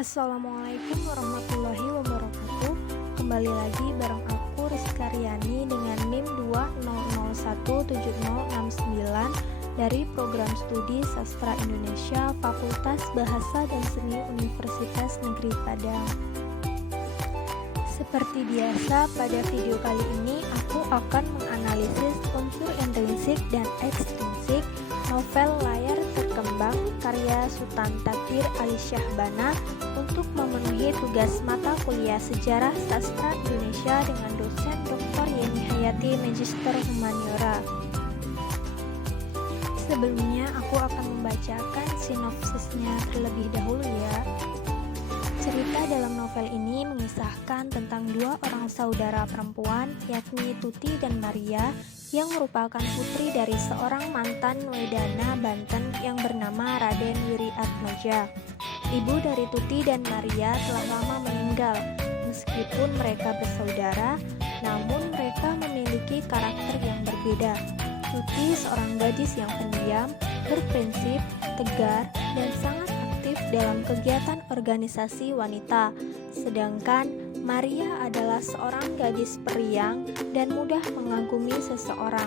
Assalamualaikum warahmatullahi wabarakatuh. Kembali lagi bareng aku Rizka Riani dengan NIM 2001769 dari Program Studi Sastra Indonesia Fakultas Bahasa dan Seni Universitas Negeri Padang. Seperti biasa, pada video kali ini aku akan menganalisis unsur intrinsik dan ekstrinsik novel layar terkembang karya Sutan Takdir Ali Syahbana untuk memenuhi tugas mata kuliah Sejarah Sastra Indonesia dengan dosen Dr. Yeni Hayati Magister Humaniora. Sebelumnya aku akan membacakan sinopsisnya terlebih dahulu ya. Cerita dalam novel ini mengisahkan tentang dua orang saudara perempuan, yakni Tuti dan Maria, yang merupakan putri dari seorang mantan Wedana Banten yang bernama Raden Wiri Atmaja. Ibu dari Tuti dan Maria telah lama meninggal. Meskipun mereka bersaudara, namun mereka memiliki karakter yang berbeda. Tuti seorang gadis yang pendiam, berprinsip, tegar, dan sangat aktif dalam kegiatan organisasi wanita. Sedangkan Maria adalah seorang gadis periang dan mudah mengagumi seseorang.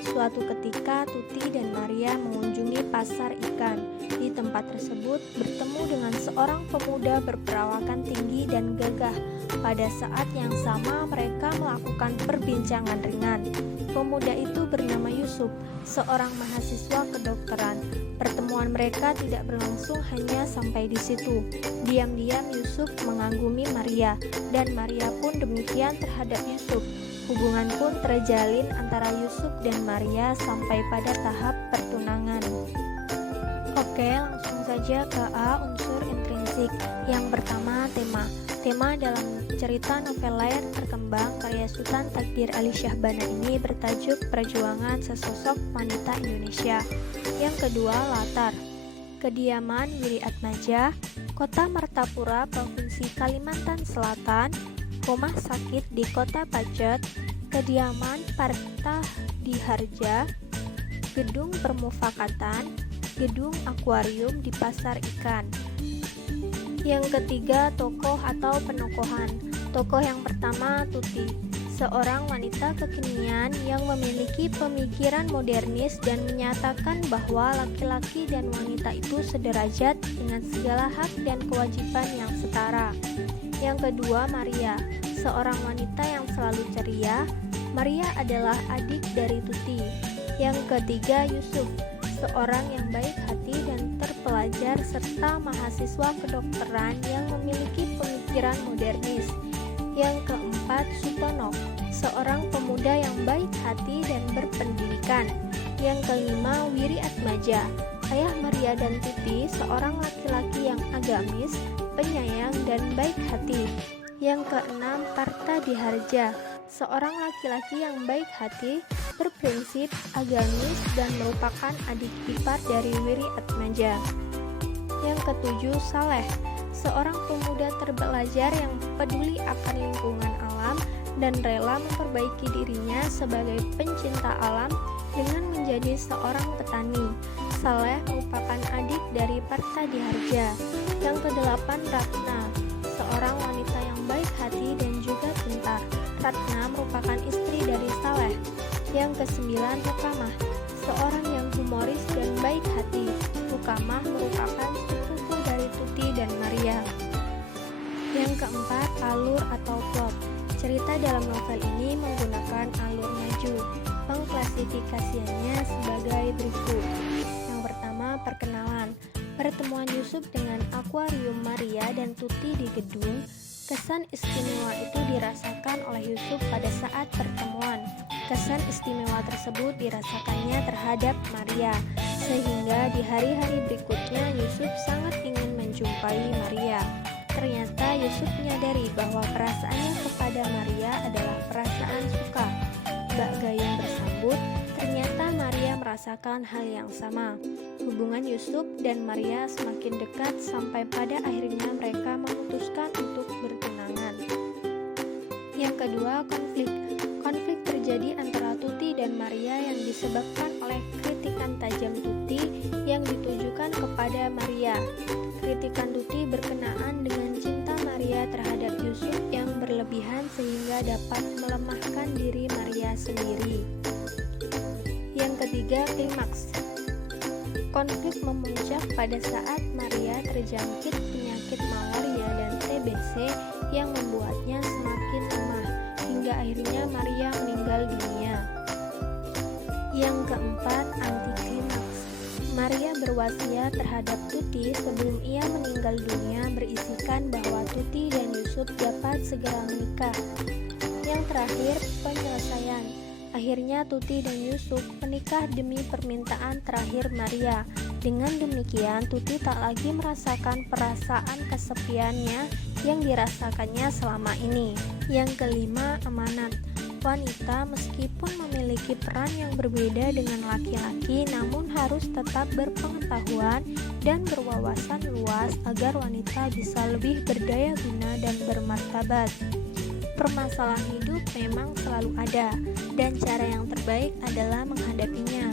Suatu ketika Tuti dan Maria mengunjungi pasar ikan. Di tempat tersebut bertemu dengan seorang pemuda berperawakan tinggi dan gagah. Pada saat yang sama mereka melakukan perbincangan ringan. Pemuda itu bernama Yusuf, seorang mahasiswa kedokteran. Pertemuan mereka tidak berlangsung hanya sampai di situ. Diam-diam Yusuf mengagumi Maria, dan Maria pun demikian terhadap Yusuf. Hubungan pun terjalin antara Yusuf dan Maria sampai pada tahap pertunangan. Oke, langsung saja ke A, unsur intrinsik. Yang pertama, tema. Tema dalam cerita novel layar terkembang karya Sutan Takdir Ali Syahbana ini bertajuk perjuangan sesosok wanita Indonesia. Yang kedua, latar. Kediaman Wiri Atmaja, Kota Martapura, Provinsi Kalimantan Selatan, rumah sakit di Kota Pacet, kediaman Parta di Harja, gedung permufakatan, gedung akuarium di pasar ikan. Yang ketiga, tokoh atau penokohan. Tokoh yang pertama, Tuti, seorang wanita kekinian yang memiliki pemikiran modernis dan menyatakan bahwa laki-laki dan wanita itu sederajat dengan segala hak dan kewajiban yang setara. Yang kedua, Maria, seorang wanita yang selalu ceria. Maria adalah adik dari Tuti. Yang ketiga, Yusuf, seorang yang baik hati dan terpelajar serta mahasiswa kedokteran yang memiliki pemikiran modernis. Yang keempat, Sutono, seorang pemuda yang baik hati dan berpendidikan. Yang kelima, Wiri Atmaja, ayah Maria dan Tuti, seorang laki-laki yang agamis, penyayang, dan baik hati. Yang keenam, Parta Diharja, seorang laki-laki yang baik hati, berprinsip, agamis, dan merupakan adik ipar dari Wiri Atmaja. Yang ketujuh, Saleh, seorang pemuda terbelajar yang peduli akan lingkungan alam dan rela memperbaiki dirinya sebagai pencinta alam dengan menjadi seorang petani. Saleh merupakan adik dari Parta Diharja. Yang kedelapan, Ratna, seorang wanita yang baik hati dan juga pintar. Ratna merupakan istri dari Saleh. Yang kesembilan, Rukamah, seorang yang humoris dan baik hati. Rukamah merupakan sepupu dari Tuti dan Maria. Yang keempat, alur atau plot. Cerita dalam novel ini menggunakan alur maju. Pengklasifikasiannya sebagai berikut. Yang pertama, perkenalan. Pertemuan Yusuf dengan akuarium Maria dan Tuti di gedung. Kesan istimewa itu dirasakan oleh Yusuf pada saat pertemuan. Kesan istimewa tersebut dirasakannya terhadap Maria, sehingga di hari-hari berikutnya Yusuf sangat ingin menjumpai Maria. Ternyata Yusuf menyadari bahwa perasaannya kepada Maria adalah perasaan suka. Gak gayung bersambut, ternyata Maria merasakan hal yang sama. Hubungan Yusuf dan Maria semakin dekat sampai pada akhirnya mereka memutuskan untuk bertunangan. Yang kedua, konflik. Konflik terjadi terjadi antara Tuti dan Maria yang disebabkan oleh kritikan tajam Tuti yang ditujukan kepada Maria. Kritikan Tuti berkenaan dengan cinta Maria terhadap Yusuf yang berlebihan sehingga dapat melemahkan diri Maria sendiri. Yang ketiga, klimaks. Konflik memuncak pada saat Maria terjangkit penyakit malaria dan TBC yang membuatnya semakin lemah, hingga akhirnya Maria meninggal dunia. Yang keempat, antiklimaks. Maria berwasiat terhadap Tuti sebelum ia meninggal dunia berisikan bahwa Tuti dan Yusuf dapat segera menikah. Yang terakhir, penyelesaian. Akhirnya Tuti dan Yusuf menikah demi permintaan terakhir Maria. Dengan demikian, Tuti tak lagi merasakan perasaan kesepiannya yang dirasakannya selama ini. Yang kelima, amanat. Wanita meskipun memiliki peran yang berbeda dengan laki-laki, namun harus tetap berpengetahuan dan berwawasan luas agar wanita bisa lebih berdaya guna dan bermartabat. Permasalahan hidup memang selalu ada, dan cara yang terbaik adalah menghadapinya.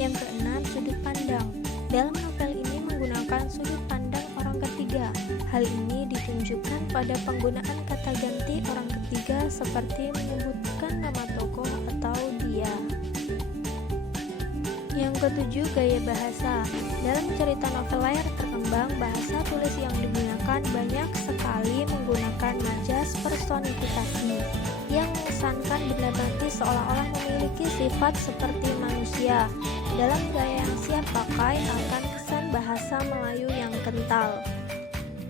Yang keenam, sudut pandang. Dalam novel ini menggunakan sudut pandang orang ketiga. Hal ini ditunjukkan pada penggunaan kata ganti orang ketiga seperti menyebutkan nama tokoh atau dia. Yang ketujuh, gaya bahasa. Dalam cerita novel layar terkembang, bahasa tulis yang digunakan banyak sekali menggunakan majas personifikasi yang mengesankan benda mati seolah-olah memiliki sifat seperti manusia. Dalam gaya yang siap pakai akan kesan bahasa Melayu yang kental.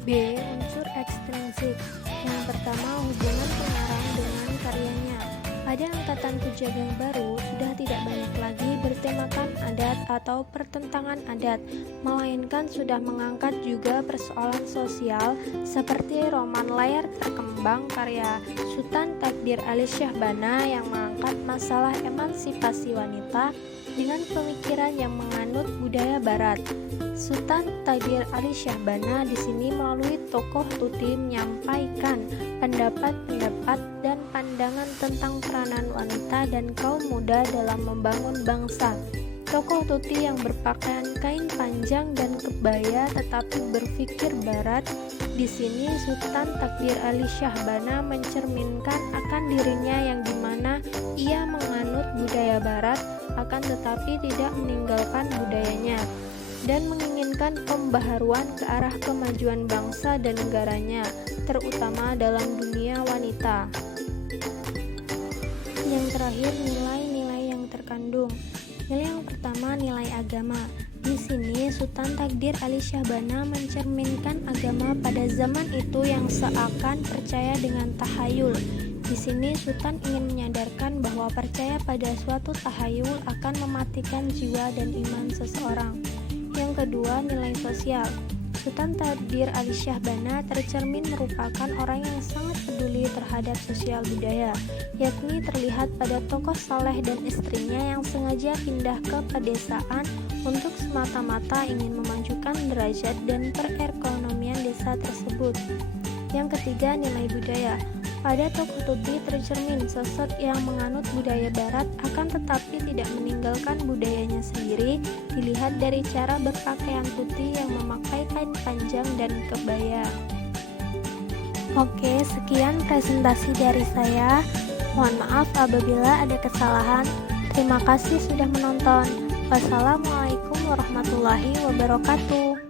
B. Unsur ekstrinsik. Yang pertama, hubungan pengarang dengan karyanya. Pada angkatan Pujaga yang baru, sudah tidak banyak lagi bertemakan adat atau pertentangan adat, melainkan sudah mengangkat juga persoalan sosial seperti roman layar terkembang karya Sutan Takdir Ali Syahbana yang mengangkat masalah emansipasi wanita dengan pemikiran yang menganut budaya barat. Sultan Takdir Ali Syahbana di sini melalui tokoh Tuti menyampaikan pendapat-pendapat dan pandangan tentang peranan wanita dan kaum muda dalam membangun bangsa. Tokoh Tuti yang berpakaian kain panjang dan kebaya tetapi berpikir barat, di sini Sultan Takdir Ali Syahbana mencerminkan akan dirinya yang dimana ia menganut budaya barat akan tetapi tidak meninggalkan budayanya dan menginginkan pembaharuan ke arah kemajuan bangsa dan negaranya, terutama dalam dunia wanita. Yang terakhir, nilai-nilai yang terkandung. Nilai yang pertama, nilai agama. Di sini Sultan Takdir Ali Syahbana mencerminkan agama pada zaman itu yang seakan percaya dengan tahayul. Di sini Sultan ingin menyadarkan bahwa percaya pada suatu tahayul akan mematikan jiwa dan iman seseorang. Yang kedua, nilai sosial. Sultan Takdir Ali Syahbana tercermin merupakan orang yang sangat peduli terhadap sosial budaya, yakni terlihat pada tokoh saleh dan istrinya yang sengaja pindah ke pedesaan untuk semata-mata ingin memajukan derajat dan perekonomian desa tersebut. Yang ketiga, nilai budaya. Pada tokoh Tuti tercermin sosok yang menganut budaya barat akan tetapi tidak meninggalkan budayanya sendiri, dilihat dari cara berpakaian Tuti yang memakai kain panjang dan kebaya. Oke, sekian presentasi dari saya. Mohon maaf apabila ada kesalahan. Terima kasih sudah menonton. Wassalamualaikum warahmatullahi wabarakatuh.